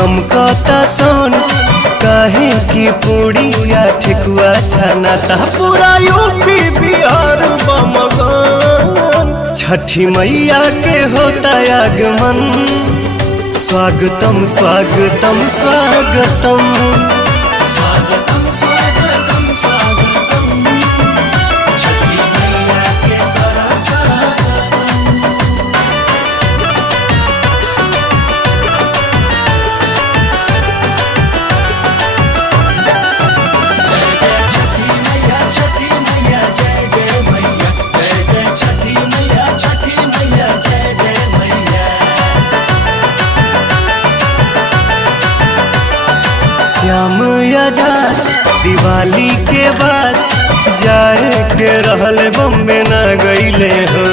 चमकता सोन काहे की पूड़िया ठेकुआ छनाता पूरा यूपी बिहार बमगन। छठी मैया के होता आगमन, स्वागतम स्वागतम स्वागतम स्वागतम स्वागतम स्वागतम। छठी मैया के करा स्वागतम। श्याम आजाद दिवाली के बाद जाए के रहल बम्बे न गईले हो।